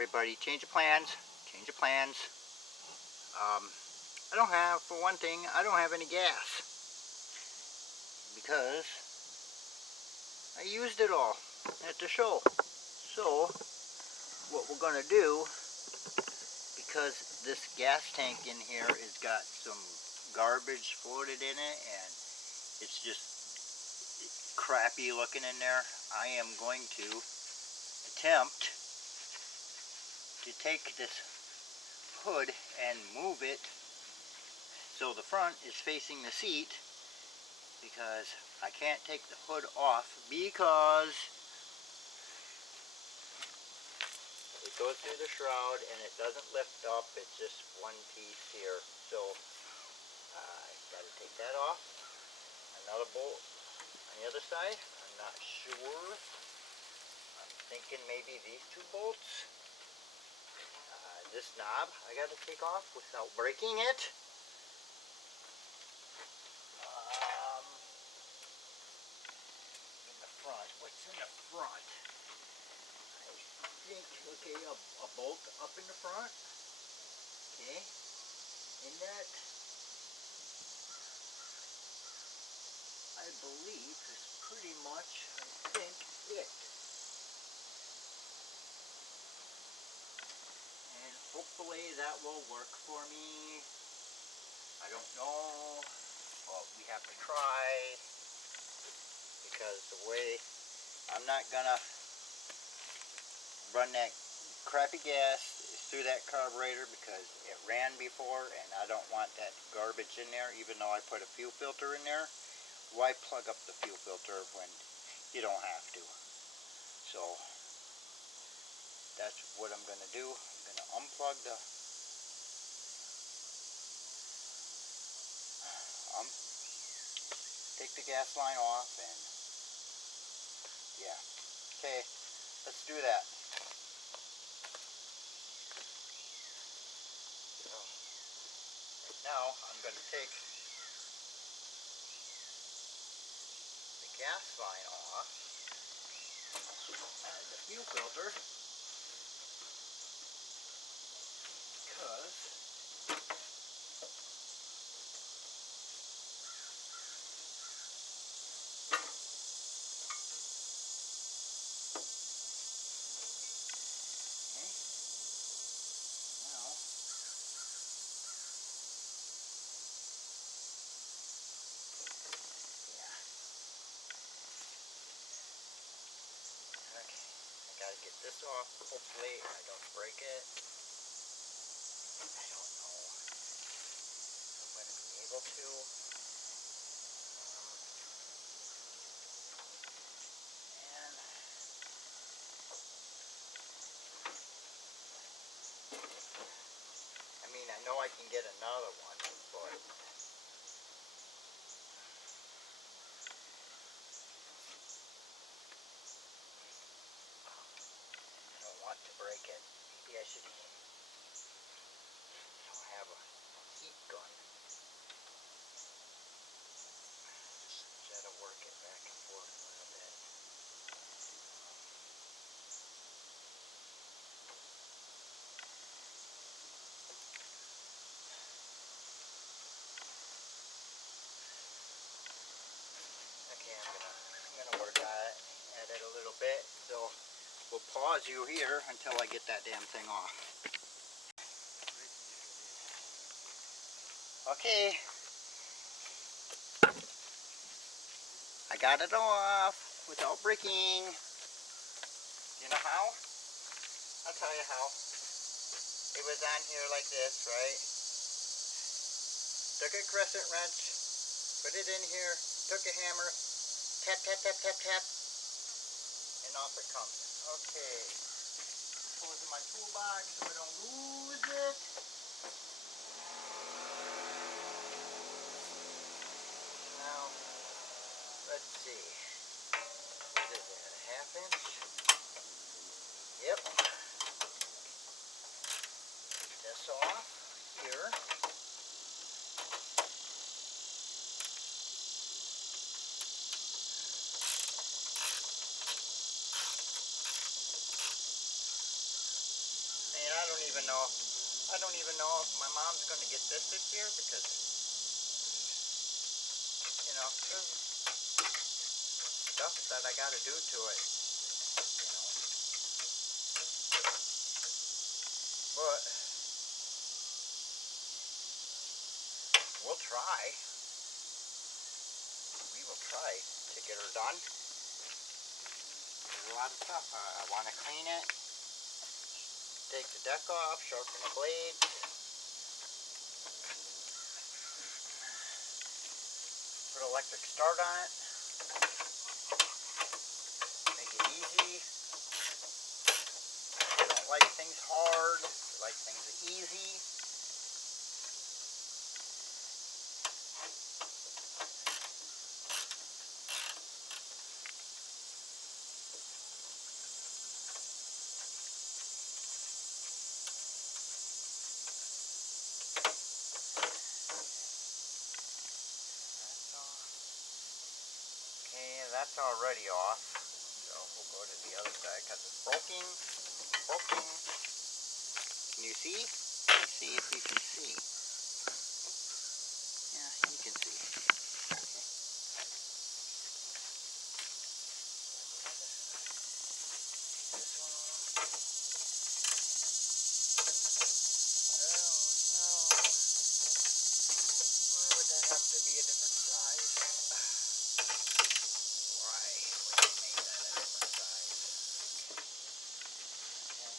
everybody. Change of plans. Change of plans. I don't have, for one thing, I don't have any gas. Because I used it all at the show. So, what we're going to do, because this gas tank in here has got some garbage floated in it, and it's just crappy looking in there, I am going to attempt to take this hood and move it so the front is facing the seat, because I can't take the hood off because it goes through the shroud and it doesn't lift up. It's just one piece here, so I got to take that off. Another bolt on the other side. I'm not sure. I'm thinking maybe these two bolts. This knob I got to take off without breaking it. In the front, what's in the front? I think, okay, a bolt up in the front. Okay, and that, I believe, is pretty much, I think, it. And hopefully that will work for me. I don't know, but we have to try, because the way, I'm not gonna run that crappy gas through that carburetor because it ran before and I don't want that garbage in there, even though I put a fuel filter in there. Why plug up the fuel filter when you don't have to? So that's what I'm going to do. I'm going to unplug the take the gas line off, and yeah, okay, let's do that. So right now I'm going to take the gas line off, add the fuel filter, because gotta get this off. Hopefully I don't break it. I don't know if I'm going to be able to. And I mean, I know I can get another one, but I don't want to break it. Maybe I should. I don't have a heat gun. Just gotta work it back and forth a little bit. Okay, I'm gonna work at it a little bit. So we'll pause you here until I get that damn thing off. Okay, I got it off without breaking. You know how? I'll tell you how. It was on here like this, right? Took a crescent wrench, put it in here, took a hammer, tap, tap, tap, tap, tap, and off it comes. Okay, pull it in my toolbox so I don't lose it. Now, let's see. What is that, a ½ inch? Yep. Take this off here. even know. I don't even know if my mom's going to get this year because, you know, there's stuff that I got to do to it, you know. But we'll try. We will try to get her done. There's a lot of stuff. I want to clean it, take the deck off, sharpen the blades, put electric start on it, make it easy. I don't like things hard, I like things easy. Okay, that's already off. So we'll go to the other side because it's broken. Broken. Can you see? Let's see if you can see. Yeah, you can see. Okay. This one off. Oh no. Why would that have to be a different size? Why would they make that a different size? Okay.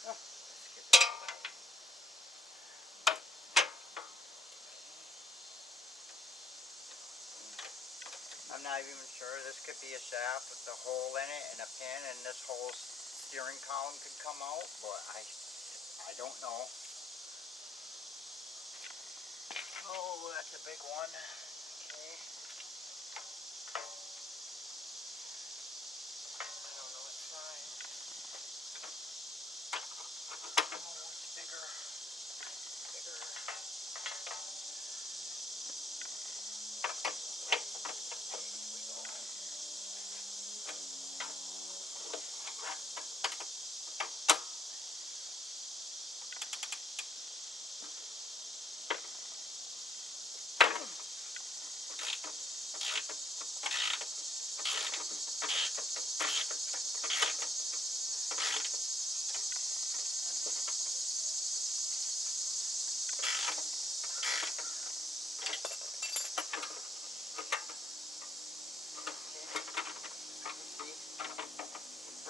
Oh, let's get this out. I'm not even sure. This could be a shaft with a hole in it and a pin, and this whole steering column could come out, but I don't know. Oh, that's a big one. Okay. I don't know what size. Oh, it's bigger. Bigger. Here we go.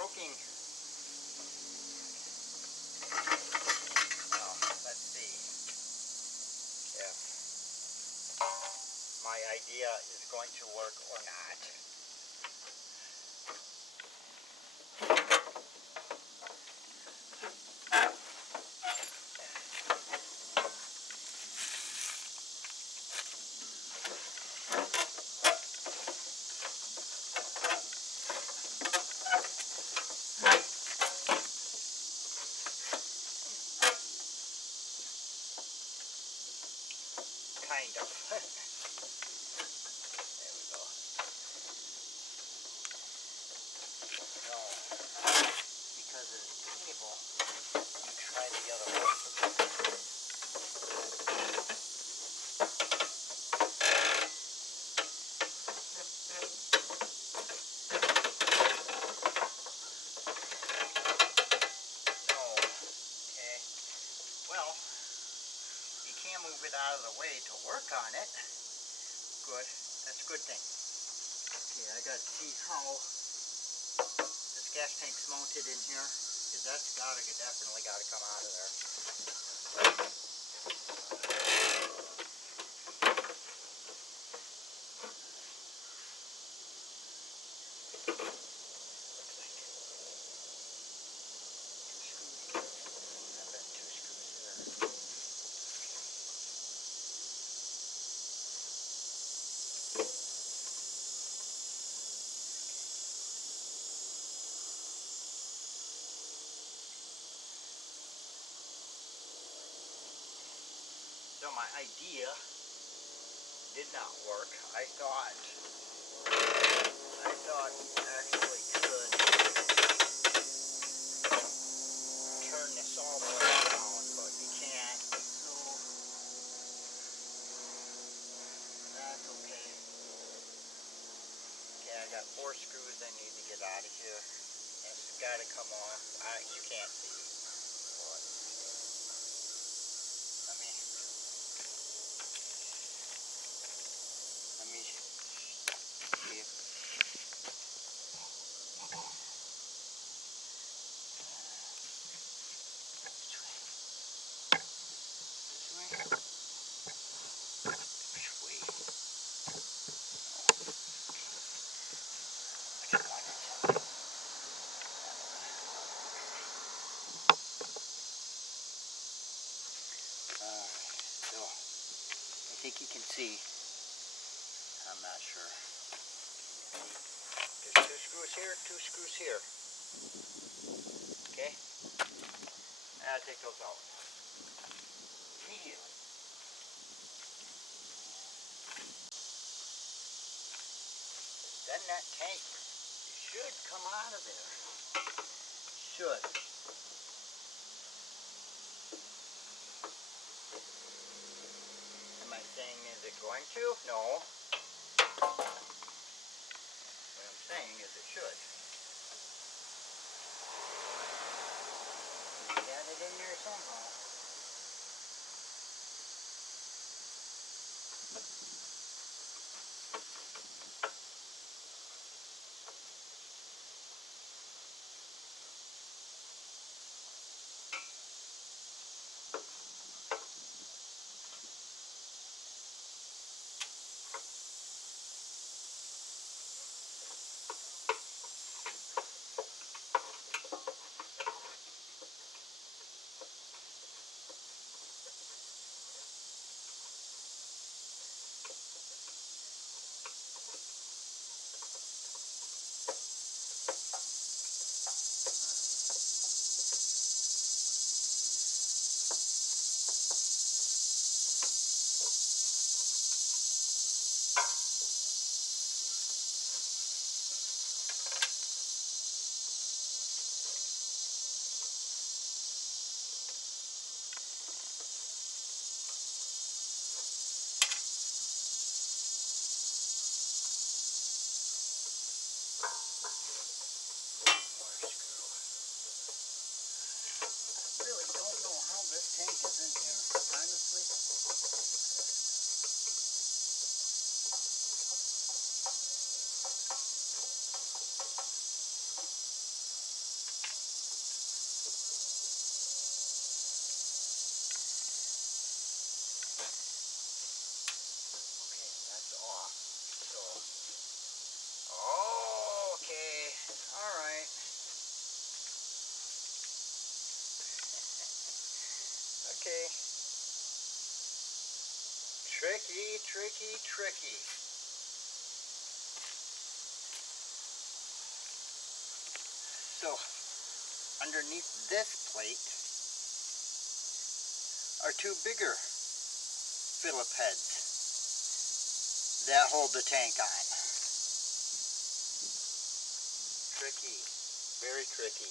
Broken. Well, let's see if my idea is going to work or not. Kind of. There we go. No, because of the table, you try the other one. No. Okay. Well, you can't move it out of the way to work on it. Good. That's a good thing. Okay, I got to see how this gas tank's mounted in here, because that's definitely got to come out of there. so my idea did not work. I thought actually could turn this all the way around, but you can't. So that's okay. Okay, I got 4 screws I need to get out of here. It's got to come off. You can't see. But let me see if I think you can see. I'm not sure. There's 2 screws here, 2 screws here. Okay? I'll take those out immediately. Then that tank should come out of there. Should. Am I saying is it going to? No. What I'm saying is it should. We got it in there somehow. Tank is in here, honestly. Okay, that's off. So, okay, all right. Okay. Tricky, tricky, tricky. So, underneath this plate are 2 bigger Phillip heads that hold the tank on. Tricky, very tricky.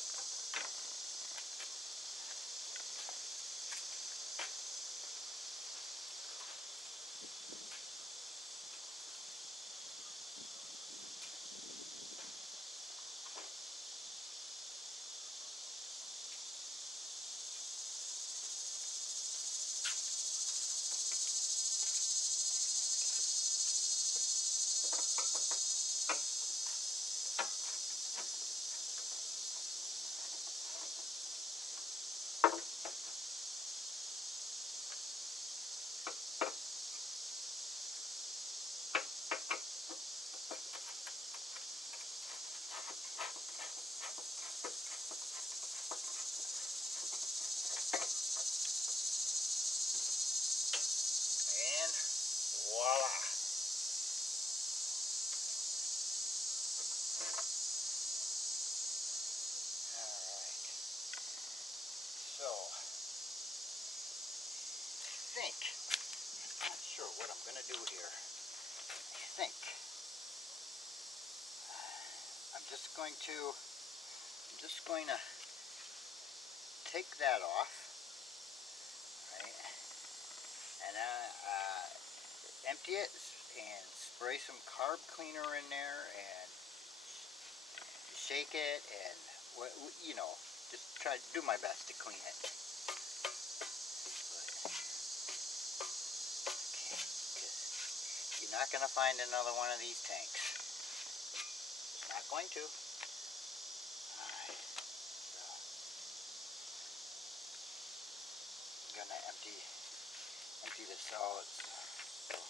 Voila. Alright. So, I think do here? I think I'm just going to take that off, right, and empty it and spray some carb cleaner in there and shake it and, you know, just try to do my best to clean it. You're not going to find another one of these tanks. It's not going to. Alright. So, I'm going to empty this out. So,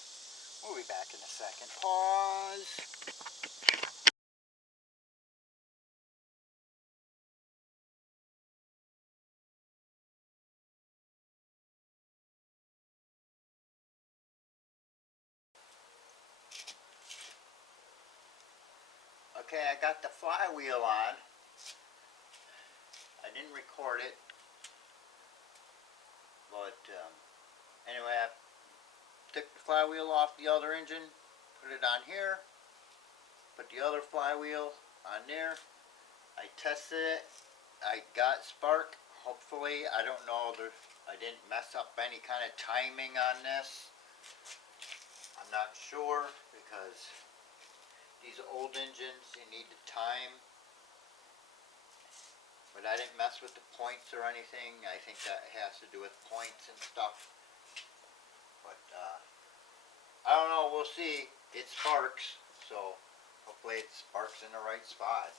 we'll be back in a second. Pause. Okay, I got the flywheel on. I didn't record it, but anyway, I took the flywheel off the other engine, put it on here, put the other flywheel on there. I tested it. I got spark. Hopefully, I don't know, I didn't mess up any kind of timing on this. I'm not sure, because these old engines, you need to time. But I didn't mess with the points or anything. I think that has to do with points and stuff. But I don't know, we'll see. It sparks, so hopefully it sparks in the right spot.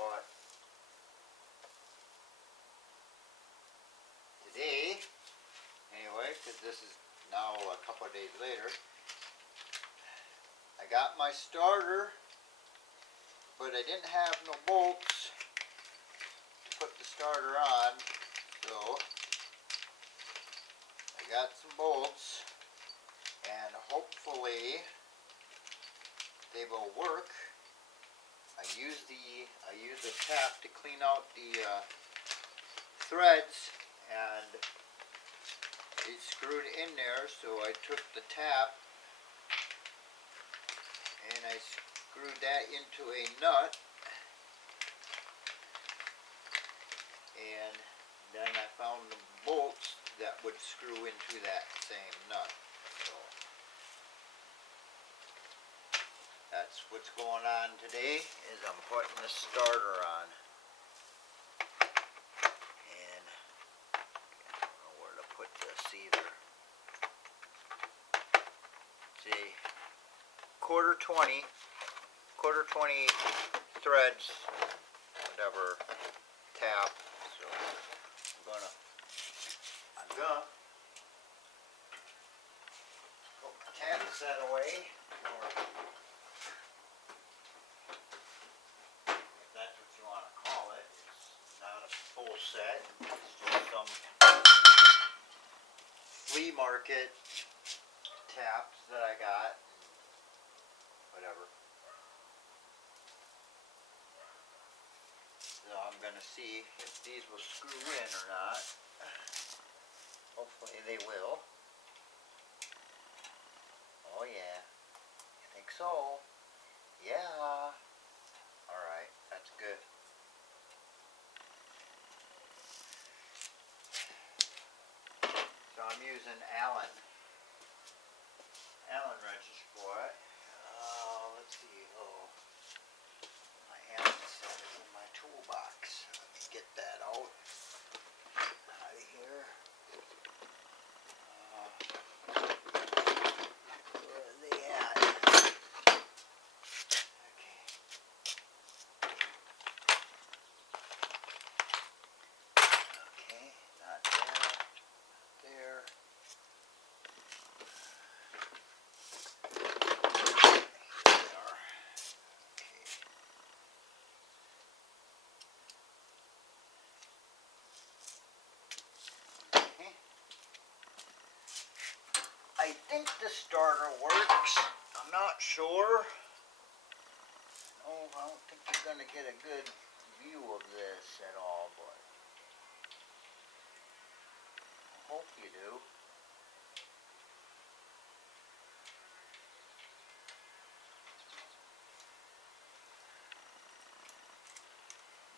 But today, anyway, because this is now a couple of days later, I got my starter, but I didn't have no bolts to put the starter on, so I got some bolts, and hopefully they will work. I use the tap to clean out the threads, and it's screwed in there, so I took the tap and I screwed that into a nut, and then I found the bolts that would screw into that same nut. So that's what's going on today, is I'm putting the starter on. And I don't know where to put this either. See, quarter 20 threads, whatever, tap. So I'm gonna put the tap set away, or if that's what you want to call it. It's not a full set, it's just some flea market taps that I got, whatever. So I'm going to see if these will screw in or not. Hopefully they will. Oh yeah. You think so? Yeah. Alright, that's good. So I'm using Allen wrenches for it. Let's see. Oh, my Allen set is in my toolbox. Let me get that out of here. Where are they at? Okay. Okay, not there. Not there. I think the starter works. I'm not sure. No, I don't think you're going to get a good view of this at all, but I hope you do.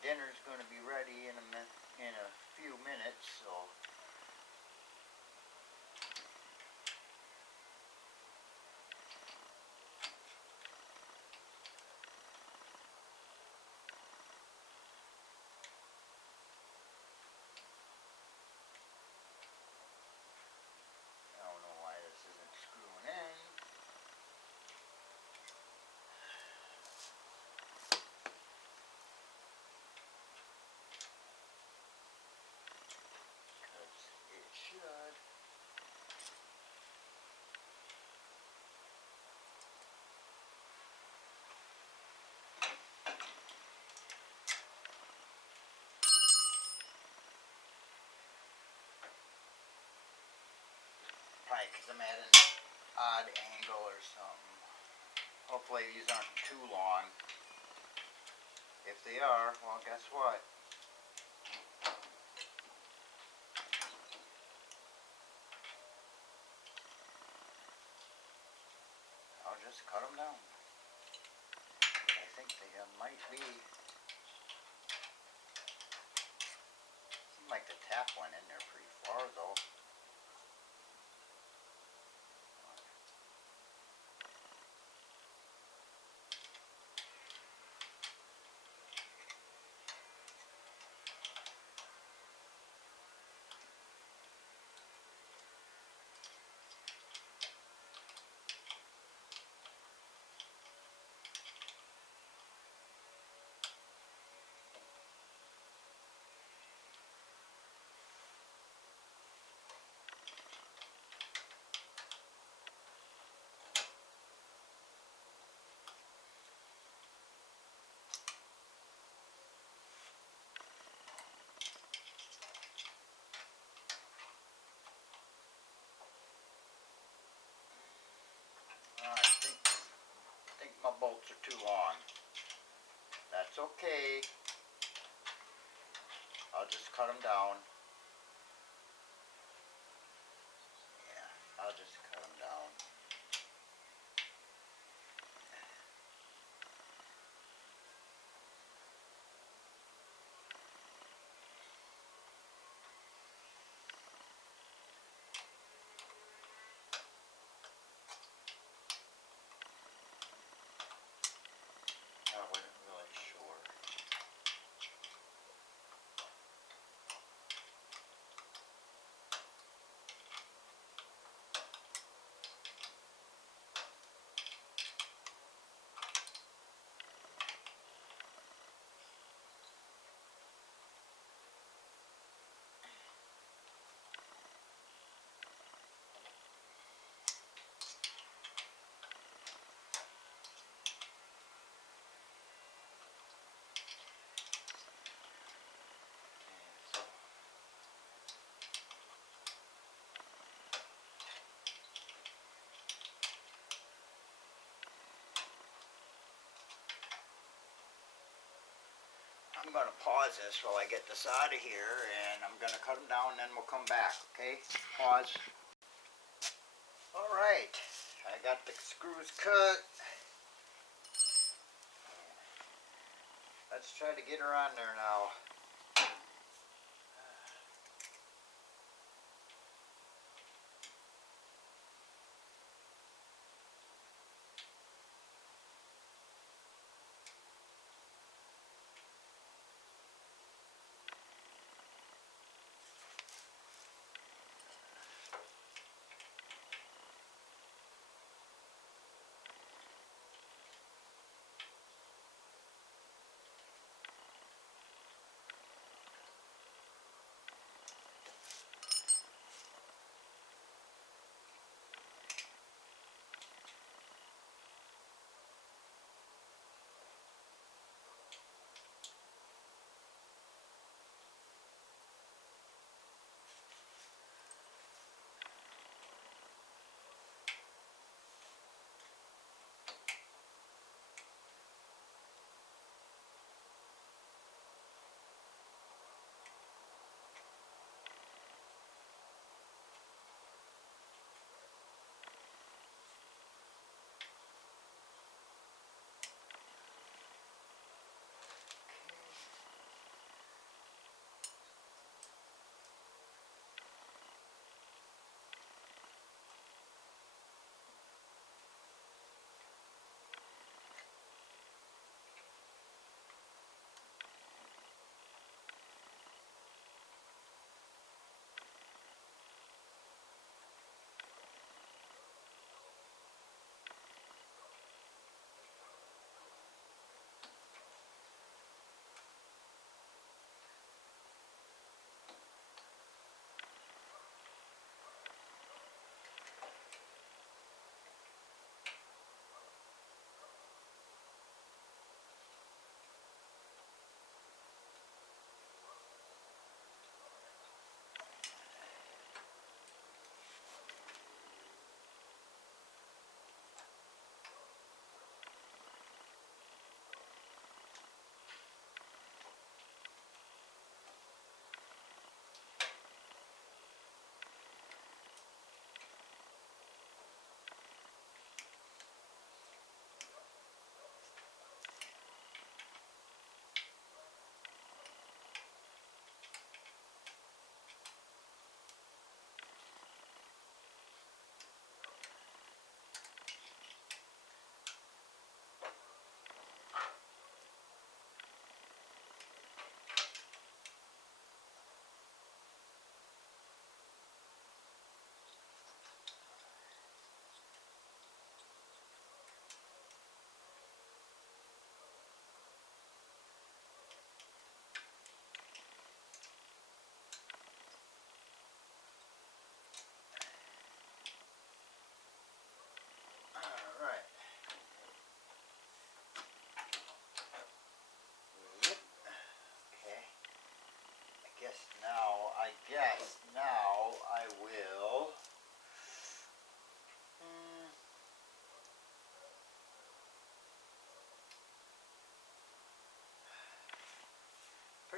dinner's going to be ready in a few minutes, so I don't know why this isn't screwing in. Because it should. Probably because I'm at an odd angle or something. Hopefully these aren't too long. If they are, well, guess what? I'll just cut them down. But I think they might be. Seemed like the tap went in there pretty far though. I think my bolts are too long. That's okay. I'll just cut them down. Yeah, I'll just cut them down. I wasn't really sure. So I'm going to pause this while I get this out of here, and I'm going to cut them down, and then we'll come back, okay? Pause. Alright, I got the screws cut. Let's try to get her on there now.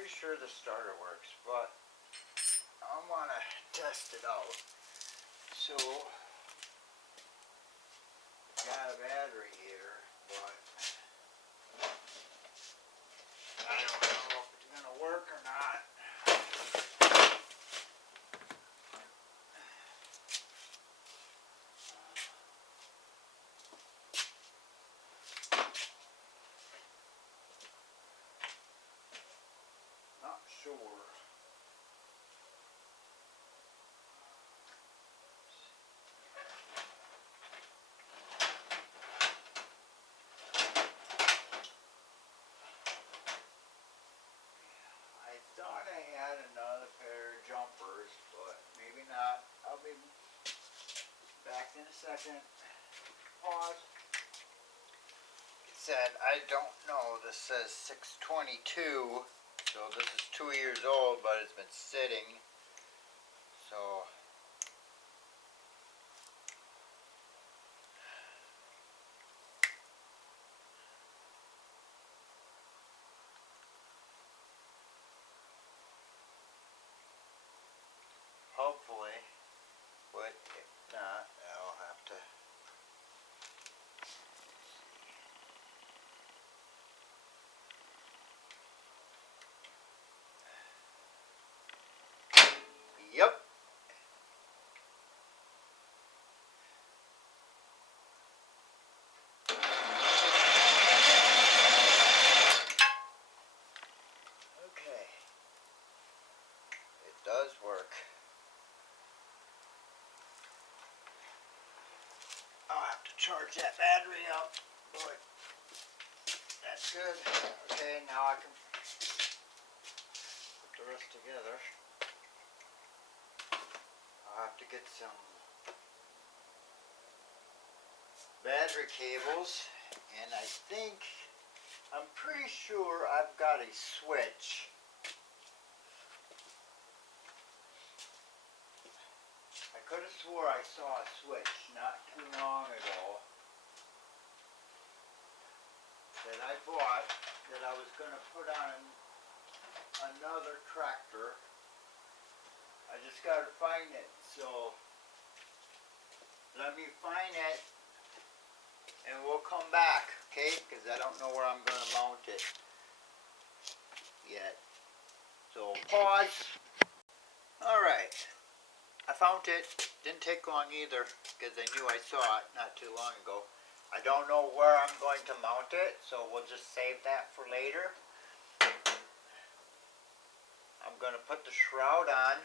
pretty sure the starter works, but I want to test it out. So, got a battery here, but I don't know if it's going to work or not. Not sure. I thought I had another pair of jumpers, but maybe not. I'll be back in a second. Pause. It said, I don't know, this says 622, so this is 2 years old, but it's been sitting, so hopefully, but if not, I'll have to. Yep. Okay. It does work. I'll have to charge that battery up, but that's good. Okay, now I can put the rest together. I'll have to get some battery cables, and I'm pretty sure I've got a switch. I could have swore I saw a switch not too long ago that I bought that I was going to put on another tractor. I just got to find it, so let me find it and we'll come back, okay? Because I don't know where I'm going to mount it yet. So pause. Alright, I found it. Didn't take long either because I knew I saw it not too long ago. I don't know where I'm going to mount it, so we'll just save that for later. I'm going to put the shroud on.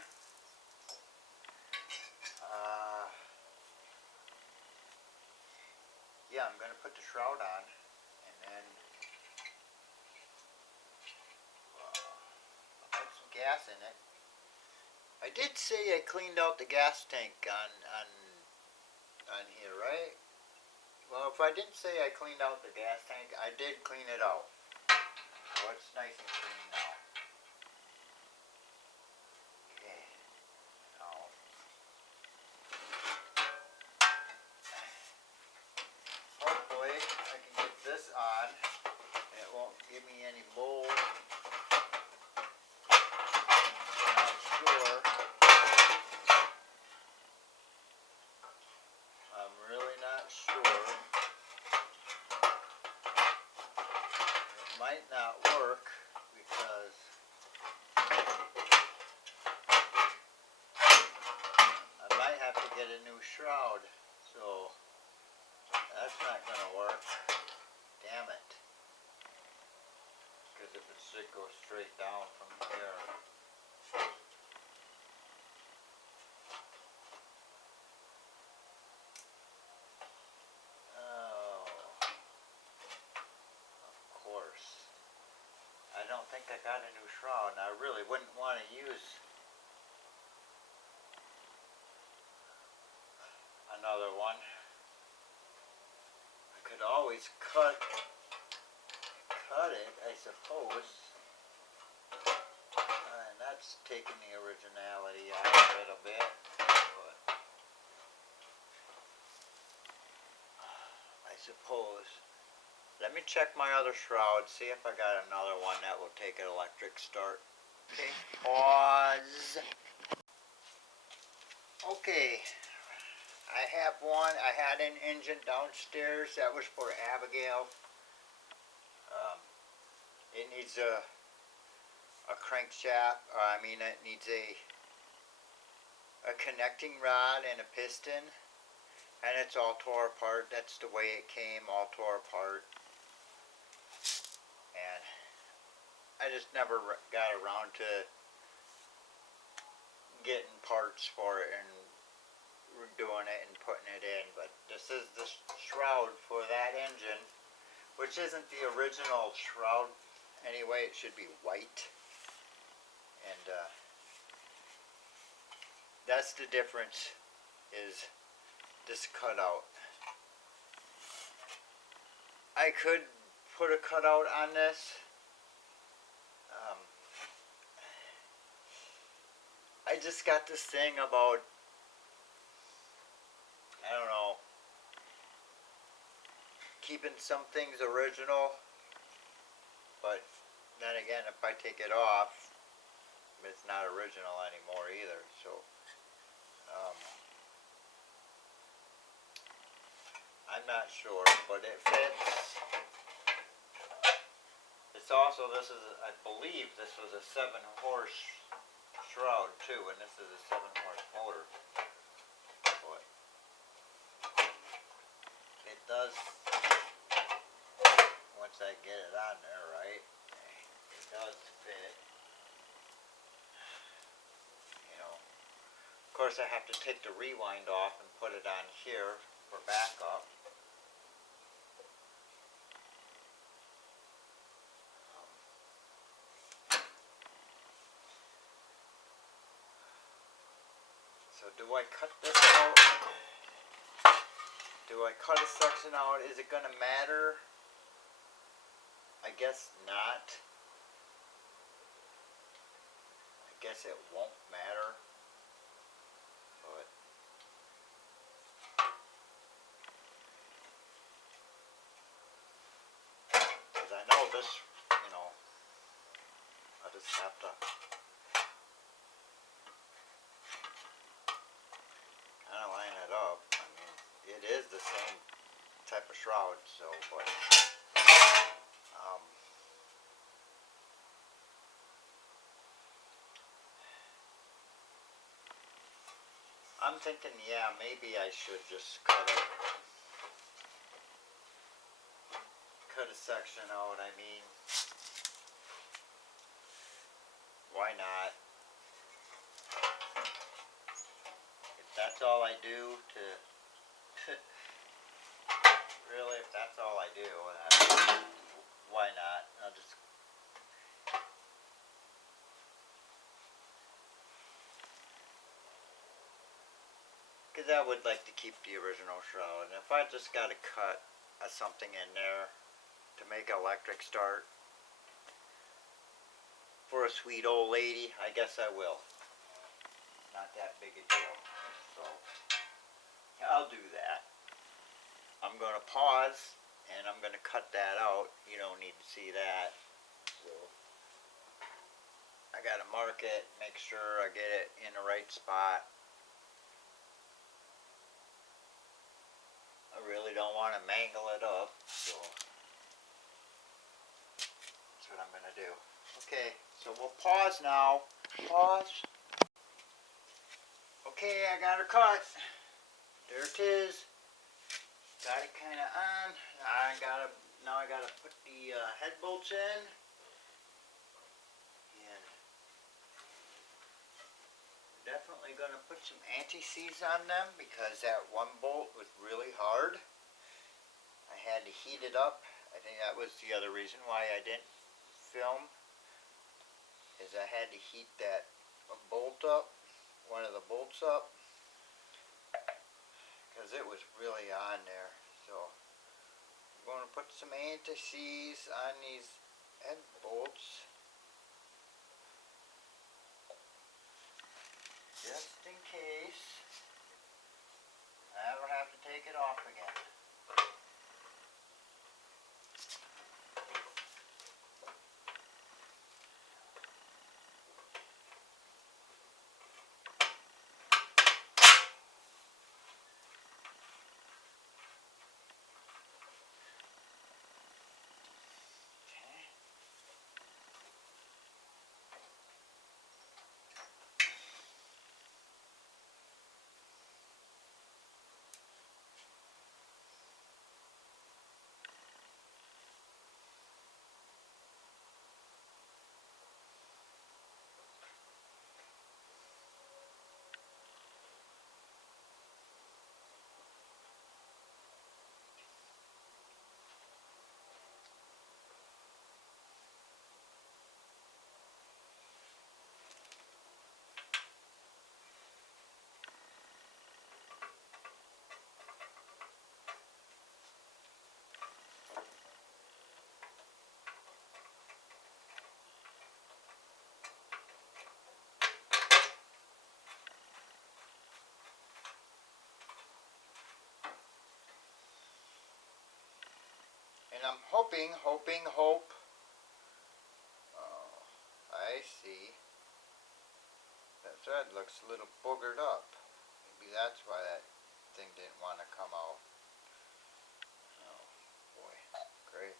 Yeah, I'm going to put the shroud on, and then I'll put some gas in it. I did say I cleaned out the gas tank on here, right? Well, if I didn't say I cleaned out the gas tank, I did clean it out. So it's nice and clean now. Okay. Now, hopefully I can get this on and it won't give me any mold. I'm not sure. I'm really not sure. It might not work because I might have to get a new shroud. So that's not going to work. Damn it. Because if it should go straight down from here. Oh. Of course. I don't think I got a new shroud, and I really wouldn't want to use another one. I could always cut it, I suppose, and that's taking the originality out of it a bit, but I suppose. Let me check my other shroud, see if I got another one that will take an electric start. Okay, pause. Okay, I have one. I had an engine downstairs that was for Abigail. It needs a crankshaft. It needs a connecting rod and a piston, and it's all tore apart. That's the way it came, all tore apart. And I just never got around to getting parts for it and doing it and putting it in. But this is the shroud for that engine, which isn't the original shroud anyway. It should be white, and that's the difference, is this cutout. I could put a cutout on this. I just got this thing about, I don't know, keeping some things original, but then again, if I take it off, it's not original anymore either. So I'm not sure, but it fits. It's also, this is, I believe this was a 7-horse shroud too, and this is a 7-horse motor. But it does, once I get it on there right, it does fit. Of course, I have to take the rewind off and put it on here for backup. So do I cut this out? Do I cut a section out? Is it going to matter? I guess not. I guess it won't matter. But because I know this, I just have to kind of line it up. It is the same type of shroud, so, but I'm thinking, yeah, maybe I should just cut a section out. Why not? If that's all I do to really, if that's all I do, why not? I'll just because I would like to keep the original shroud, and if I just got to cut something in there to make electric start for a sweet old lady, I guess I will. Not that big a deal. So I'll do that. I'm going to pause and I'm going to cut that out. You don't need to see that. So I got to mark it, make sure I get it in the right spot. I really don't want to mangle it up, so that's what I'm going to do. Okay, so we'll pause now. Pause. Okay, I got her cut. There it is. Got it kind of on. Now I gotta put the head bolts in. And definitely gonna put some anti-seize on them because that one bolt was really hard. I had to heat it up. I think that was the other reason why I didn't film, is I had to heat that bolt up, one of the bolts up, because it was really on there. So I'm going to put some anti-seize on these head bolts just in case I ever have to take it off again. I'm hoping. Oh, I see. That thread looks a little boogered up. Maybe that's why that thing didn't want to come out. Oh boy, great.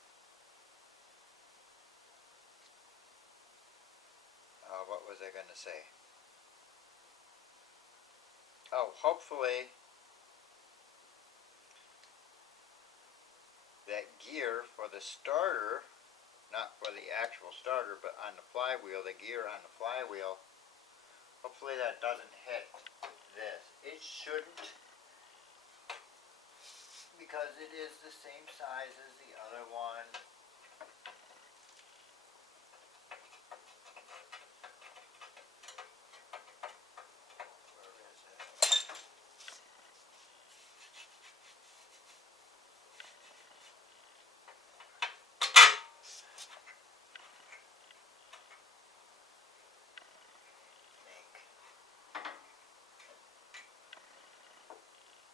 What was I going to say? Oh, hopefully that gear for the starter, not for the actual starter, but on the flywheel, the gear on the flywheel, hopefully that doesn't hit this. It shouldn't, because it is the same size as the other one.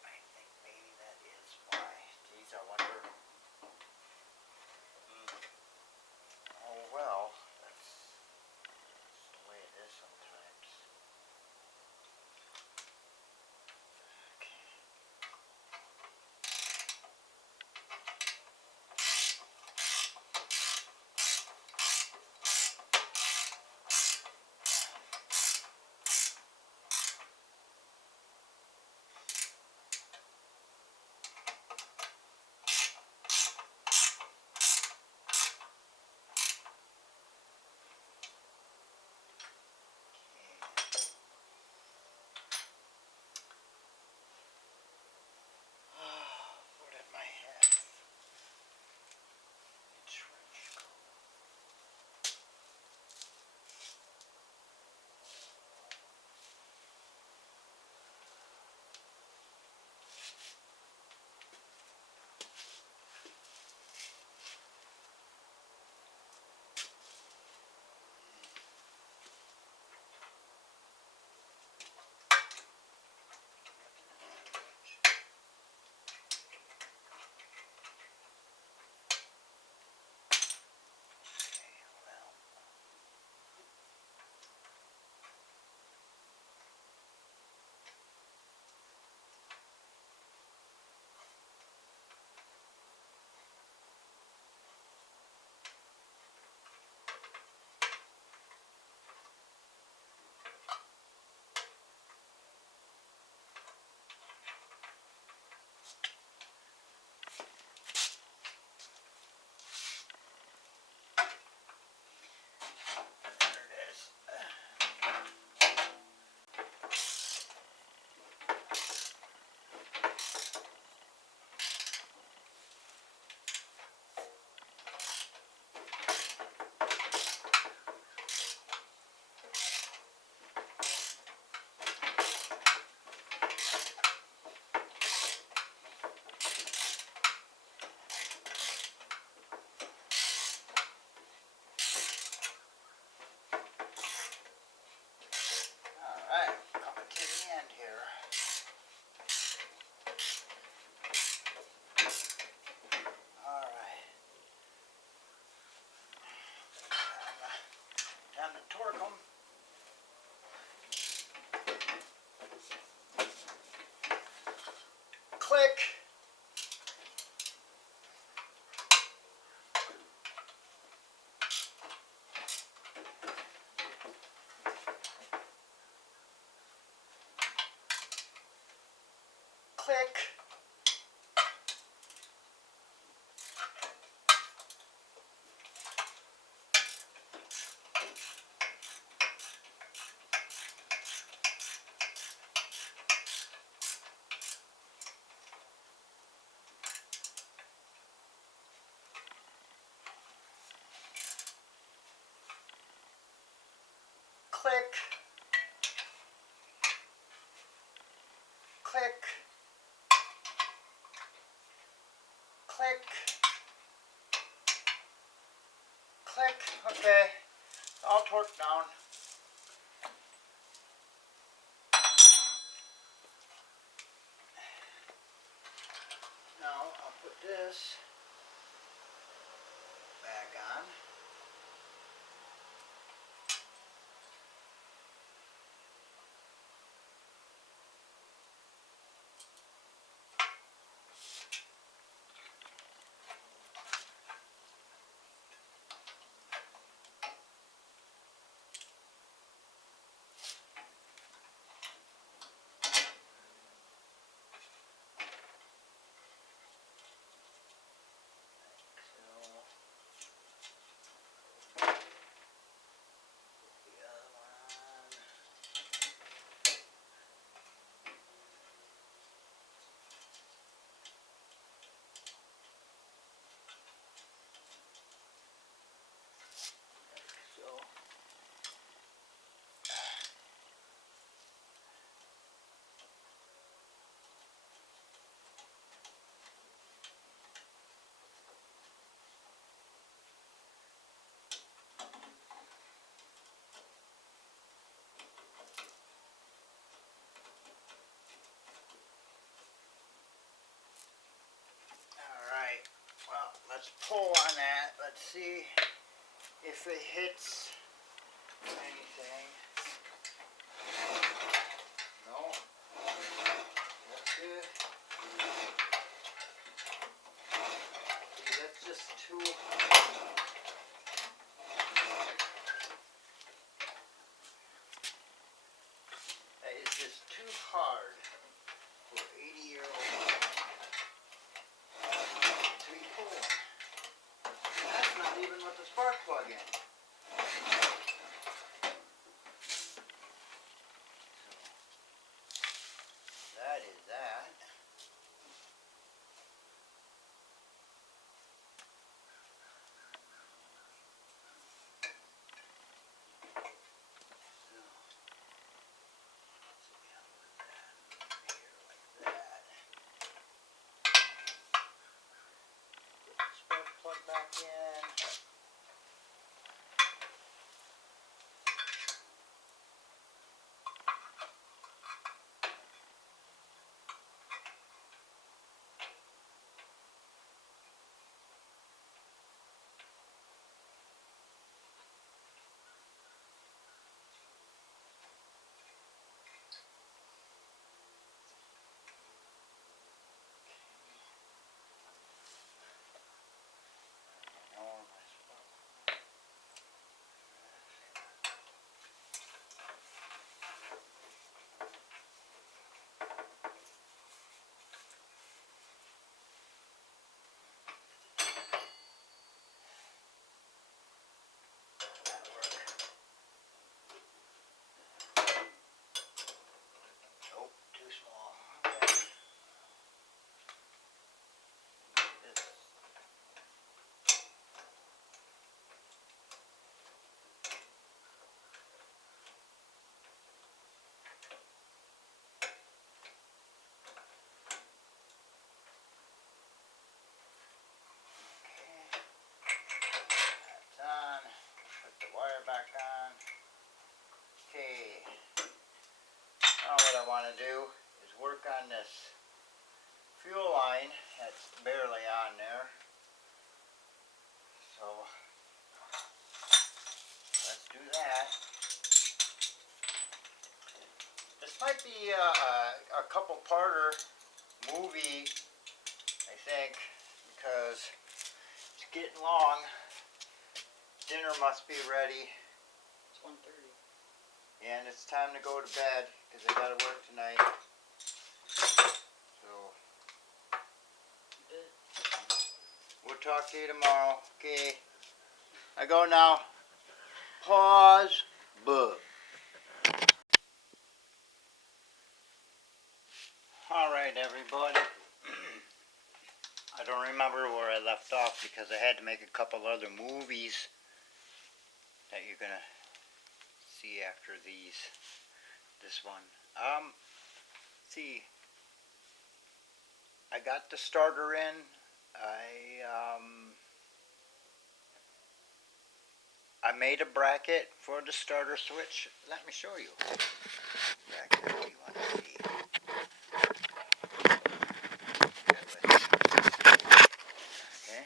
I think maybe that is why. Geez, I wonder. Oh well, that's the way it is sometimes. Okay. What did my head? Trench coat. Alright, coming to the end here. Alright. Time to torque them. Click. Click. Click. Click. Click. Click. Okay. All torqued down. Now I'll put this let's pull on that. Let's see if it hits anything. No. That's good. See, that's just too... That is just too hard for 80-year-old to be pulling. And that's not even with the spark plug in. That is that. Spark plug back in. Nope, too small. Okay. That's on. Put the wire back on. Okay. Now what I want to do is work on this fuel line that's barely on there. So let's do that. This might be a couple-parter movie, I think, because it's getting long. Dinner must be ready. It's 1:30. And it's time to go to bed because I gotta work tonight. So we'll talk to you tomorrow. Okay. I go now. Pause. Buh. Alright, everybody. I don't remember where I left off because I had to make a couple other movies that you're gonna see after this one. See, I got the starter in. I made a bracket for the starter switch. Let me show you. Bracket, what do you want to see? Okay.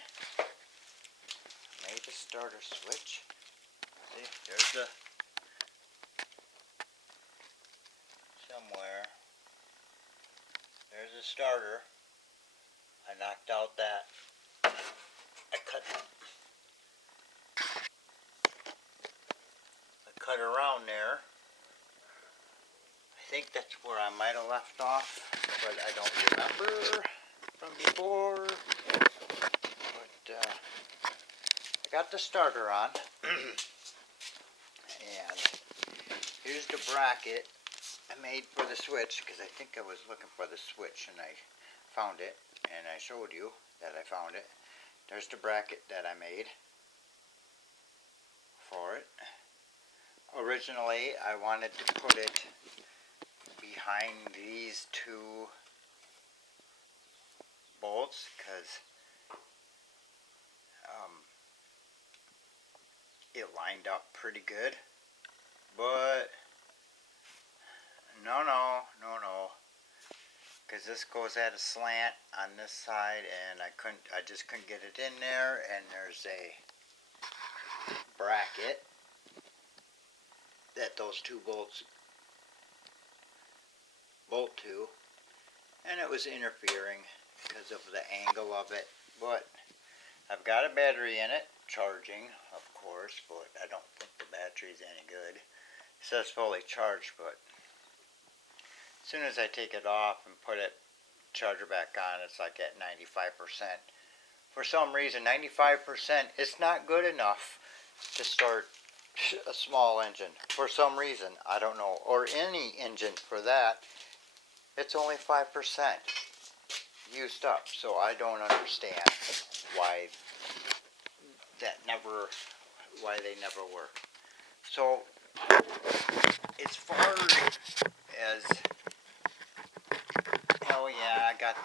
Made the starter switch. See, there's the somewhere. There's a starter. I knocked out that. I cut around there. I think that's where I might have left off, but I don't remember from before. But I got the starter on. And here's the bracket I made for the switch, because I think I was looking for the switch and I found it, and I showed you that I found it. There's the bracket that I made for it. Originally, I wanted to put it behind these two bolts because it lined up pretty good. But no. because this goes at a slant on this side, and I just couldn't get it in there. And there's a bracket that those two bolts bolt to, and it was interfering because of the angle of it. But I've got a battery in it, charging, of course, but I don't think the battery's any good. It says fully charged, but as soon as I take it off and put it charger back on, it's like at 95%. For some reason, 95% is not good enough to start a small engine. For some reason, I don't know, or any engine for that, it's only 5% used up. So I don't understand why they never work. So as far as, oh yeah, I got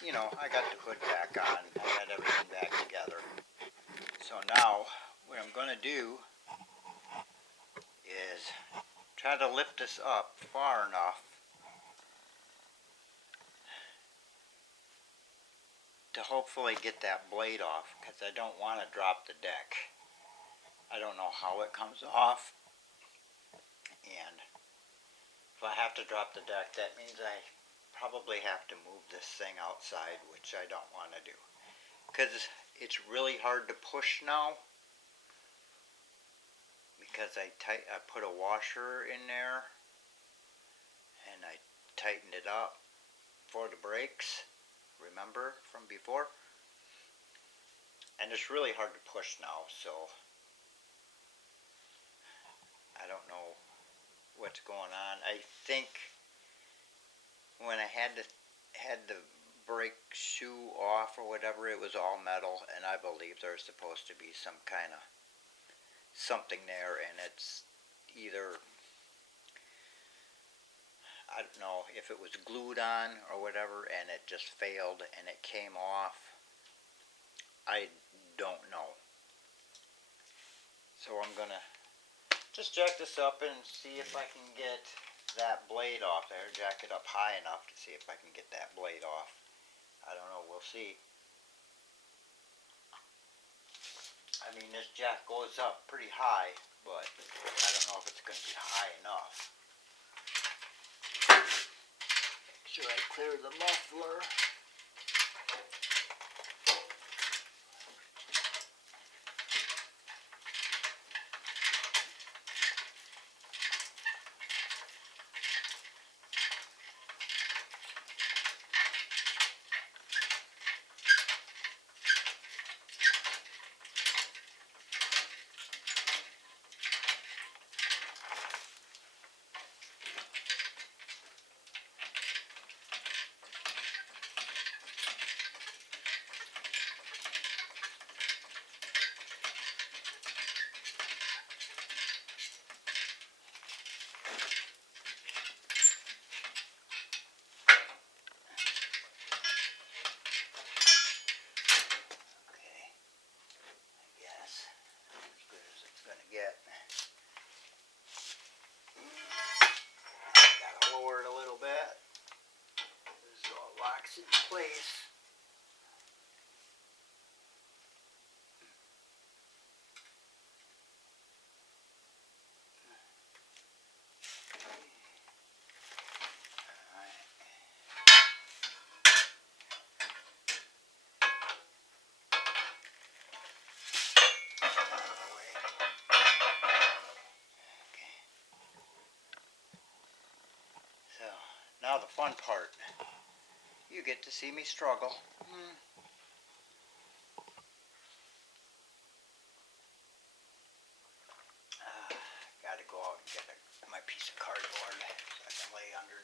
the hood back on, I got everything back together. So now what I'm going to do is try to lift this up far enough to hopefully get that blade off, because I don't want to drop the deck. I don't know how it comes off, and if I have to drop the deck, that means I probably have to move this thing outside, which I don't want to do, because it's really hard to push now, because I put a washer in there and I tightened it up for the brakes, remember from before, and it's really hard to push now. So I don't know what's going on. I think when I had the brake shoe off or whatever, it was all metal, and I believe there's supposed to be some kind of something there, and it's either, I don't know if it was glued on or whatever, and it just failed and it came off. I don't know. So I'm gonna just jack this up and see if I can get that blade off there. Jack it up high enough to see if I can get that blade off. I don't know, we'll see. I mean, this jack goes up pretty high, but I don't know if it's going to be high enough. Make sure I clear the muffler. Get. Gotta lower it a little bit so it locks in place. So now the fun part. You get to see me struggle. Got to go out and get my piece of cardboard so I can lay under